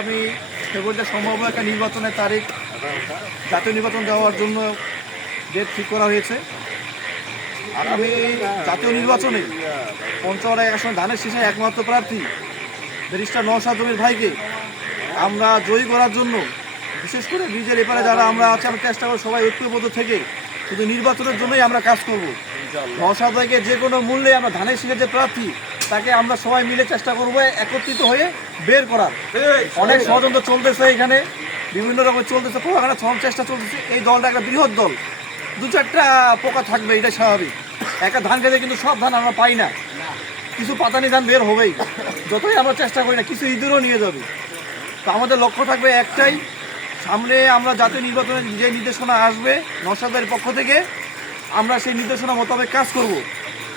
আমি ফেব্রুয়ারিতে সম্ভাব্য একটা নির্বাচনের তারিখ জাতীয় নির্বাচন দেওয়ার জন্য ডেট ঠিক করা হয়েছে। আগামী জাতীয় নির্বাচনে পঞ্চগড় আসনে ধানের শীষের একমাত্র প্রার্থী ব্যারিস্টার নওশাদ জমির ভাইকে আমরা জয়ী করার জন্য, বিশেষ করে ব্রিজের এপারে যারা আমরা আছি, আমরা চেষ্টা করব সবাই ঐক্যবদ্ধ থেকে শুধু নির্বাচনের জন্যই আমরা কাজ করব। নওশাদ ভাইকে যে কোনো মূল্যে আমরা ধানের শীষের যে প্রার্থী তাকে আমরা সবাই মিলে চেষ্টা করব একত্রিত হয়ে বের করার। অনেক ষড়যন্ত্র চলতেছে, এখানে বিভিন্ন রকম চলতেছে, প্রভাকার চেষ্টা চলতেছে। এই দলটা একটা বৃহৎ দল, দু চারটা পোকা থাকবে, এটা স্বাভাবিক। একটা ধান খেতে কিন্তু সব ধান আমরা পাই না, কিছু পাতানি ধান বের হবেই, যতই আমরা চেষ্টা করি না কিছু ইঁদুরও নিয়ে যাবে। তো আমাদের লক্ষ্য থাকবে একটাই, সামনে আমরা জাতীয় নির্বাচনের যে নির্দেশনা আসবে নওশাদের পক্ষ থেকে, আমরা সেই নির্দেশনা মোতাবেক কাজ করব।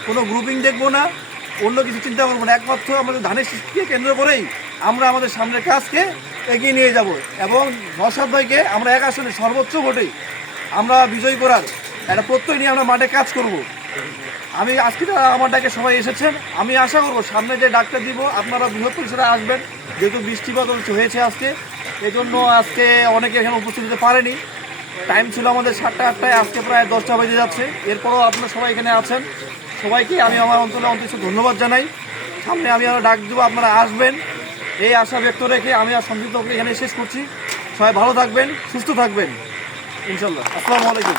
কোনো গ্রুপিং দেখবো না, অন্য কিছু চিন্তা করবো না, একমাত্র আমাদের ধানের শীষকে কেন্দ্র করেই আমরা আমাদের সামনের কাজকে এগিয়ে নিয়ে যাব এবং নওশাদ ভাইকে আমরা এক আসনে সর্বোচ্চ ভোটে আমরা বিজয়ী করার একটা প্রত্যয় নিয়ে আমরা মাঠে কাজ করব। আমি আজকে আমার ডাকে সবাই এসেছেন, আমি আশা করব সামনে যে ডাকটা দিব আপনারা বৃহৎ পরিসরে আসবেন, যেহেতু বৃষ্টিপাত হয়েছে আজকে, এই জন্য আজকে অনেকে এখানে উপস্থিত হতে পারেনি। টাইম ছিল আমাদের 7টা 8টায়, আজকে প্রায় 10টা বেজে যাচ্ছে। এরপরও আপনারা সবাই এখানে আছেন, সবাইকে আমি আমার অঞ্চলে অন্তত ধন্যবাদ জানাই। সামনে আমি আরও ডাক দেবো, আপনারা আসবেন, এই আশা ব্যক্ত রেখে আমি আর সংযুক্ত এখানে শেষ করছি। সবাই ভালো থাকবেন, সুস্থ থাকবেন ইনশাল্লাহ। আসসালামু আলাইকুম।